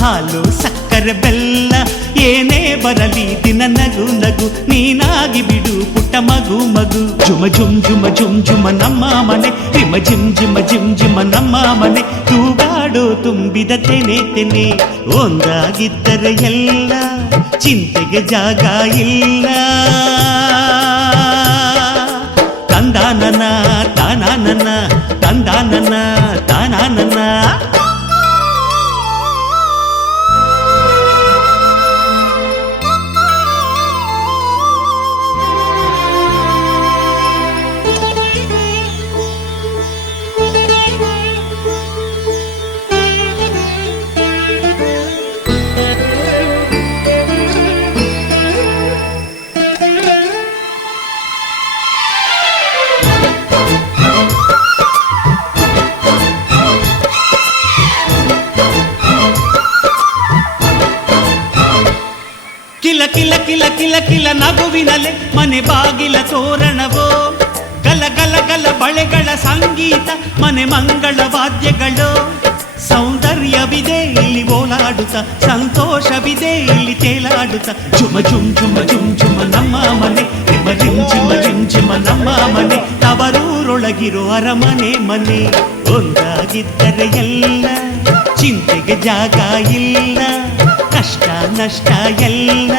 ಹಾಲು ಸಕ್ಕರೆ ಬೆಲ್ಲ ಏನೇ ಬರಲಿ ದಿನ ನಗು ನಗು ನೀನಾಗಿ ಬಿಡು ಪುಟ್ಟ ಮಗು ಮಗು. ಜುಮ ಜುಮ್ ಜುಮ ಜುಮ್ ಜುಮ ನಮ್ಮ ಮನೆ, ರಿಮ ಜಿಮ್ ಜಿಮ ಜಿಮ್ ಜಿಮ ನಮ್ಮ ಮನೆ. ತೂಗಾಡು ತುಂಬಿದ ತೆನೆ ತೆನೆ, ಒಂದಾಗಿದ್ದರೆ ಎಲ್ಲ ಚಿಂತೆಗೆ ಜಾಗ ಇಲ್ಲ. ತಂದಾನನ ತಾನಾನನ ತಂದಾನನ ತಾನಾನನ. ಕಿಲ ಕಿಲ ಕಿಲ ಕಿಲ ಕಿಲ ನಗುವಿನಲೆ ಮನೆ ಬಾಗಿಲ ತೋರಣವೋ, ಗಲ ಗಲ ಗಲ ಬಳೆಗಳ ಸಂಗೀತ ಮನೆ ಮಂಗಳ ವಾದ್ಯಗಳು. ಸೌಂದರ್ಯವಿದೆ ಇಲ್ಲಿ ಓಲಾಡುತ್ತ, ಸಂತೋಷವಿದೆ ಇಲ್ಲಿ ತೇಲಾಡುತ್ತ. ಜುಮ ಜುಮ್ ಜುಮ ಜುಮ್ ಜುಮ ನಮ್ಮ ಮನೆ, ರಿಮ ಜಿಮ್ ಜಿಮ ಜಿಮ್ ಜಿಮ ನಮ್ಮ ಮನೆ. ತವರೂರೊಳಗಿರೋ ಅರಮನೆ ಮನೆ, ಒಂದಾಗಿದ್ದರೆ ಎಲ್ಲ ಚಿಂತೆಗೆ ಜಾಗ ಇಲ್ಲ. ಕಷ್ಟ ನಷ್ಟ ಎಲ್ಲ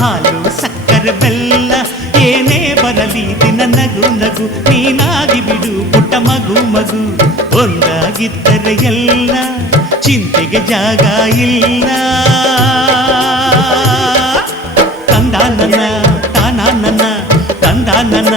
ಹಾಲು ಸಕ್ಕರೆ ಬೆಲ್ಲ ಏನೇ ಬರಲಿ ದಿನ ನಗು ನಗು ನೀನಾಗಿ ಬಿಡು ಪುಟ್ಟ ಮಗು ಮಗು. ಒಂದಾಗಿದ್ದರೆ ಎಲ್ಲ ಚಿಂತೆಗೆ ಜಾಗ ಇಲ್ಲ. ತಂದಾನನ ತಾನಾನನ ತಂದಾನನ.